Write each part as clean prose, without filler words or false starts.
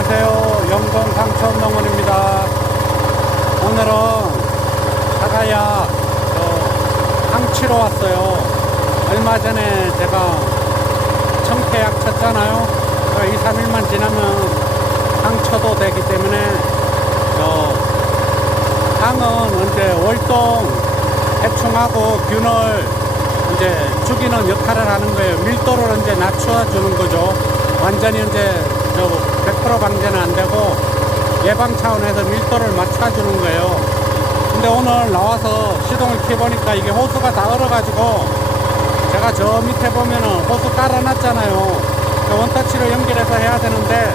안녕하세요. 영동 상천농원입니다. 오늘은 사가야 항치로 왔어요. 얼마 전에 제가 청태약 쳤잖아요. 2, 3일만 지나면 항쳐도 되기 때문에 항은 이제 월동 해충하고 균을 이제 죽이는 역할을 하는 거예요. 밀도를 이제 낮춰주는 거죠. 완전히 이제 100% 방제는 안 되고 예방 차원에서 밀도를 맞춰주는 거예요. 근데 오늘 나와서 시동을 켜보니까 이게 호수가 다 얼어가지고 제가 저 밑에 보면은 호수 깔아놨잖아요. 원터치로 연결해서 해야 되는데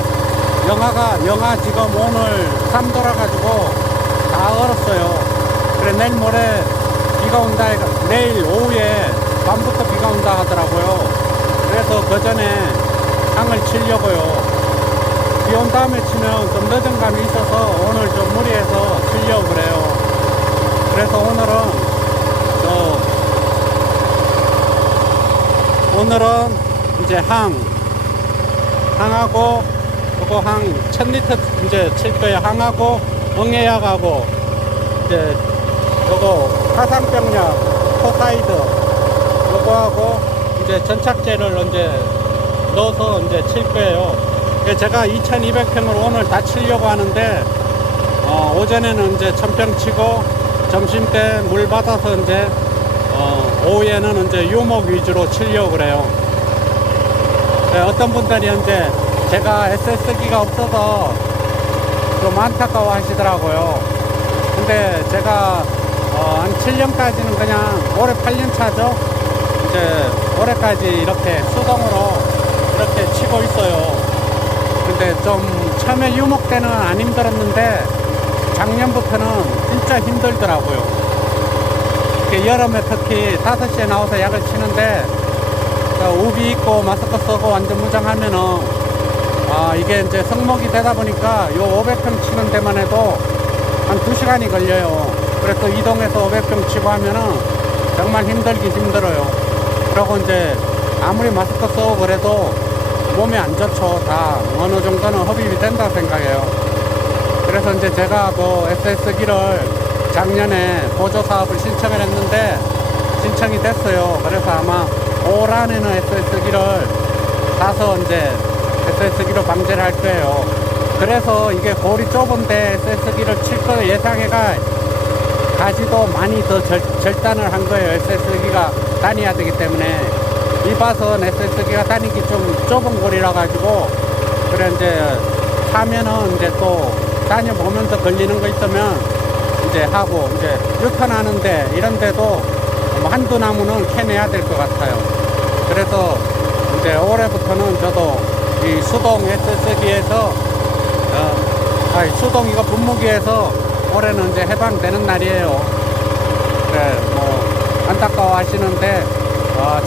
영하 지금 오늘 3도라 가지고 다 얼었어요. 그래 내일 모레 비가 온다, 내일 오후에 밤부터 비가 온다 하더라고요. 그래서 그 전에 항을 치려고요. 비 온 다음에 치면 좀 늦은 감이 있어서 오늘 좀 무리해서 치려고 그래요. 그래서 오늘은 이제 항하고 요거 항 1000리터 이제 칠 거예요. 항하고 응애약하고 이제 요거 화상병약 포사이드 요거하고 이제 전착제를 이제 넣어서 이제 칠 거예요. 제가 2200평을 오늘 다 치려고 하는데 오전에는 이제 1000평 치고 점심 때 물 받아서 이제 오후에는 이제 유목 위주로 치려고 그래요. 어떤 분들이 이제 제가 SS기가 없어서 좀 안타까워 하시더라고요. 근데 제가 한 7년까지는 그냥 올해 8년 차죠. 이제 올해까지 이렇게 수동으로 이렇게 치고 있어요. 근데 좀 처음에 유목 때는 안 힘들었는데 작년부터는 진짜 힘들더라고요. 여름에 특히 5시에 나와서 약을 치는데 우비 입고 마스크 쓰고 완전 무장하면은 이게 이제 성목이 되다 보니까 요 500평 치는 데만 해도 한 2시간이 걸려요. 그래서 이동해서 500평 치고 하면은 정말 힘들긴 힘들어요. 그리고 이제 아무리 마스크 쓰고 그래도 몸에 안 좋죠. 다 어느 정도는 흡입이 된다 생각해요. 그래서 이제 제가 그 SS기를 작년에 보조사업을 신청을 했는데 신청이 됐어요. 그래서 아마 올 안에는 SS기를 사서 이제 SS기로 방제를 할 거예요. 그래서 이게 골이 좁은데 SS기를 칠 거 예상해가 가지도 많이 더 절단을 한 거예요. SS기가 다녀야 되기 때문에. 이 밭은 SS기가 다니기 좀 좁은 골이라 가지고 그래 이제 사면은 이제 또 다녀보면서 걸리는 거 있으면 이제 하고 이제 유턴하는데 이런 데도 한두 나무는 캐내야 될 것 같아요. 그래서 이제 올해부터는 저도 이 수동 SS기에서 수동 이거 분무기에서 올해는 이제 해방되는 날이에요. 그래 뭐 안타까워 하시는데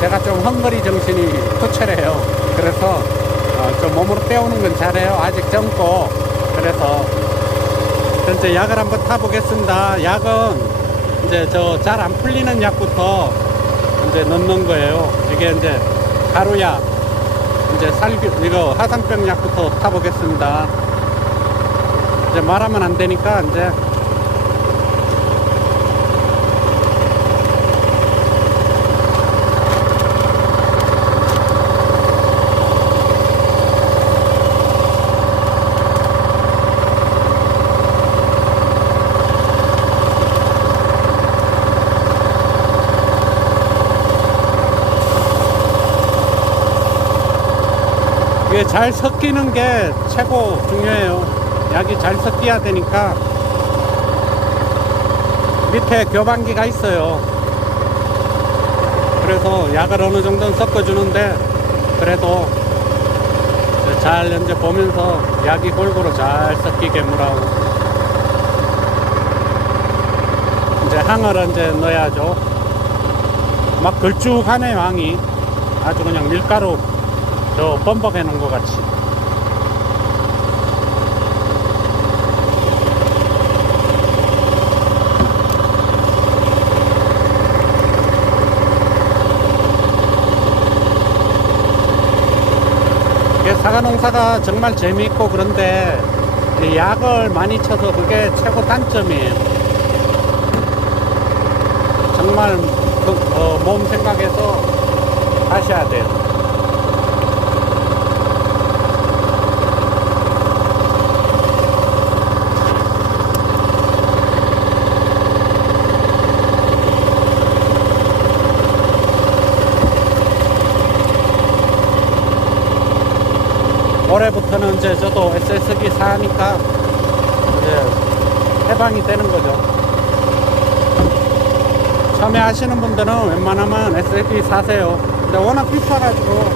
제가 좀 헝거리 정신이 투철해요. 그래서 좀 몸으로 때우는 건 잘해요. 아직 젊고. 그래서 이제 약을 한번 타보겠습니다. 약은 이제 저 잘 안 풀리는 약부터 이제 넣는 거예요. 이게 이제 가루약, 이제 이거 화상병 약부터 타보겠습니다. 이제 말하면 안 되니까 이제 이게 잘 섞이는 게 최고 중요해요. 약이 잘 섞여야 되니까. 밑에 교반기가 있어요. 그래서 약을 어느 정도는 섞어주는데 그래도 잘 이제 보면서 약이 골고루 잘 섞이게 물하고 이제 항을 이제 넣어야죠. 막 걸쭉하네요. 항이 아주 그냥 밀가루 범벅해 놓은 것 같이. 사과 농사가 정말 재미있고 그런데 이 약을 많이 쳐서 그게 최고 단점이에요. 정말 몸 생각해서 하셔야 돼요. 올해부터는 이제 저도 SS기 사니까 이제 해방이 되는 거죠. 처음에 하시는 분들은 웬만하면 SS기 사세요. 근데 워낙 비싸가지고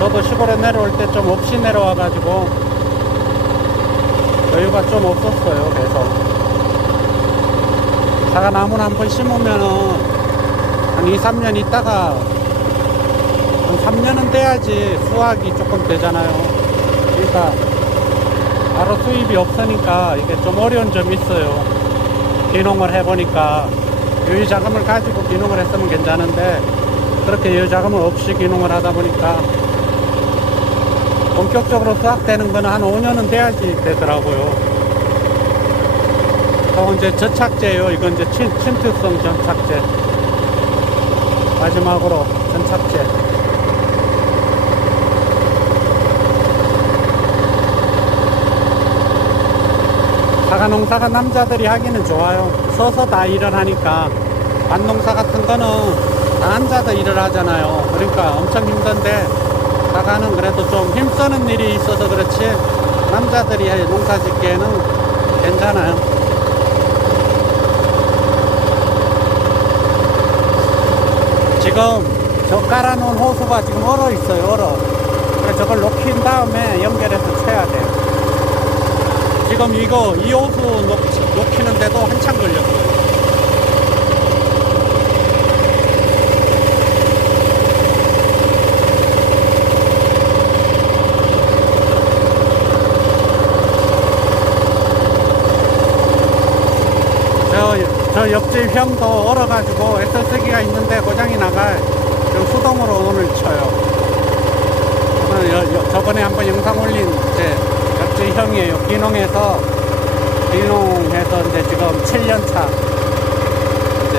저도 시골에 내려올 때 좀 없이 내려와가지고 여유가 좀 없었어요. 그래서 사과나무는 한번 심으면은 한 2, 3년 있다가 한 3년은 돼야지 수확이 조금 되잖아요. 그러니까 바로 수입이 없으니까 이게 좀 어려운 점이 있어요. 기농을 해보니까 유의자금을 가지고 기농을 했으면 괜찮은데 그렇게 유의자금을 없이 기농을 하다 보니까 본격적으로 수확되는 거는 한 5년은 돼야지 되더라고요. 또 이제 전착제예요. 이건 이제 침투성 전착제. 마지막으로 전착제. 사과 농사가 남자들이 하기는 좋아요. 서서 다 일을 하니까. 밭농사 같은 거는 다 앉아서 일을 하잖아요. 그러니까 엄청 힘든데 사과는 그래도 좀 힘쓰는 일이 있어서 그렇지 남자들이 농사 짓기에는 괜찮아요. 지금 저 깔아놓은 호수가 지금 얼어 있어요. 얼어. 그래서 저걸 녹인 다음에 연결해서 쳐야 돼요. 지금 이 호수 녹이는데도 한참 걸렸어요. 저 옆집 형도 얼어가지고 SS기가 있는데 고장이 나가 지금 수동으로 오늘 쳐요. 저번에 한번 영상 올린 이제 옆집 형이에요. 기농해서 이제 지금 7년차 이제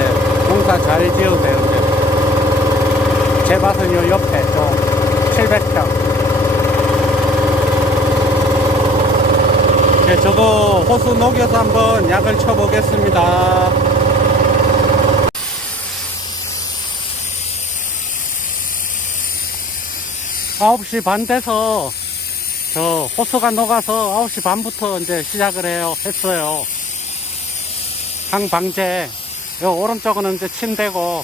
농사 잘 지으세요. 이제 제 밭은 요 옆에 좀 700평. 저거 호수 녹여서 한번 약을 쳐보겠습니다. 9시 반 돼서 저 호수가 녹아서 9시 반부터 이제 시작을 했어요. 항방제. 요 오른쪽은 이제 침대고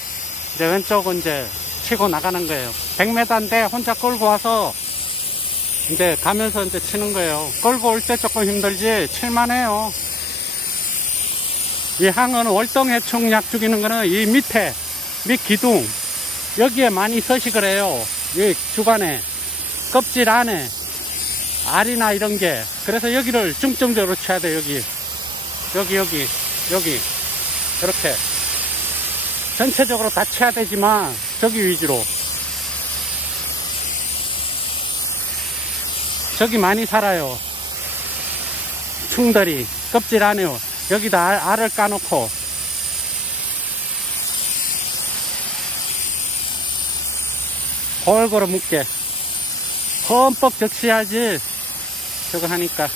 이제 왼쪽은 이제 치고 나가는 거예요. 100m인데 혼자 끌고 와서 이제 가면서 이제 치는 거예요. 끌고 올 때 조금 힘들지 칠만해요. 이 항은 월동해충 약 죽이는 거는 이 밑에 밑 기둥 여기에 많이 서식을 해요. 이 주간에 껍질 안에 알이나 이런 게. 그래서 여기를 중점적으로 쳐야 돼. 여기 이렇게 전체적으로 다 쳐야 되지만 저기 위주로. 저기 많이 살아요. 충들이 껍질 안에요. 여기다 알을 까놓고 골고루 묶게 흠뻑 적시야지 저거 하니까.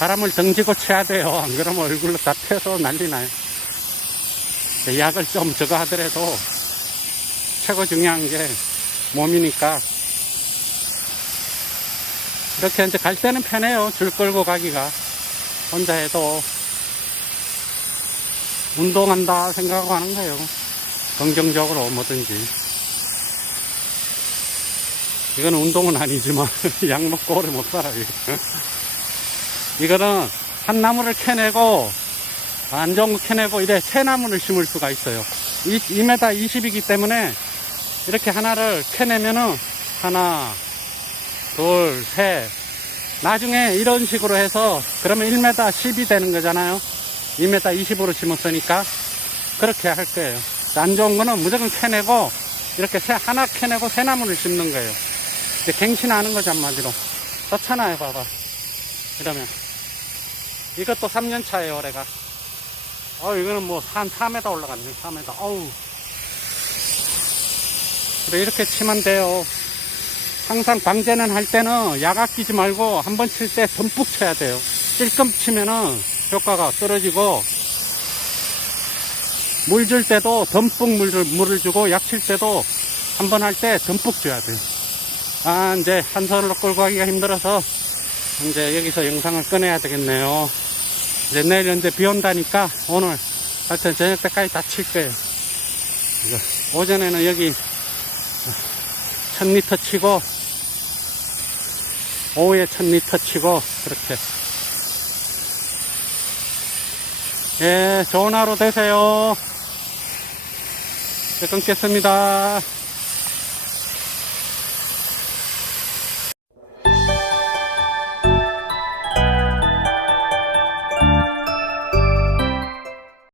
바람을 등지고 쳐야 돼요. 안 그러면 얼굴로 다 펴서 난리 나요. 약을 좀 저거 하더라도 최고 중요한 게 몸이니까. 이렇게 이제 갈 때는 편해요. 줄 끌고 가기가. 혼자 해도 운동한다 생각하고 하는 거예요. 긍정적으로 뭐든지. 이거는 운동은 아니지만 약 먹고 오래 못 살아요. 이거는 한 나무를 캐내고 안 좋은 거 캐내고 이래 새 나무를 심을 수가 있어요. 2m 20이기 때문에 이렇게 하나를 캐내면은 하나, 둘, 셋. 나중에 이런 식으로 해서 그러면 1m 10이 되는 거잖아요. 2m 20으로 심었으니까 그렇게 할 거예요. 안 좋은 거는 무조건 캐내고, 이렇게 하나 캐내고 새나무를 심는 거예요. 이제 갱신하는 거죠, 한마디로. 좋잖아요, 봐봐. 이러면. 이것도 3년 차예요, 올해가. 이거는 뭐, 한 4m 올라갔네, 4m. 어우. 그래, 이렇게 치면 돼요. 항상 방제는 할 때는 약 아끼지 말고, 한 번 칠 때 듬뿍 쳐야 돼요. 찔끔 치면은 효과가 떨어지고, 물 줄 때도 듬뿍 물을 주고, 약 칠 때도 한 번 할 때 듬뿍 줘야 돼요. 이제 한 손으로 끌고 가기가 힘들어서, 이제 여기서 영상을 꺼내야 되겠네요. 이제 내일 이제 비 온다니까 오늘 하여튼 저녁 때까지 다 칠 거예요. 오전에는 여기 1000리터 치고 오후에 1000리터 치고 그렇게. 예, 좋은 하루 되세요. 네, 끊겠습니다.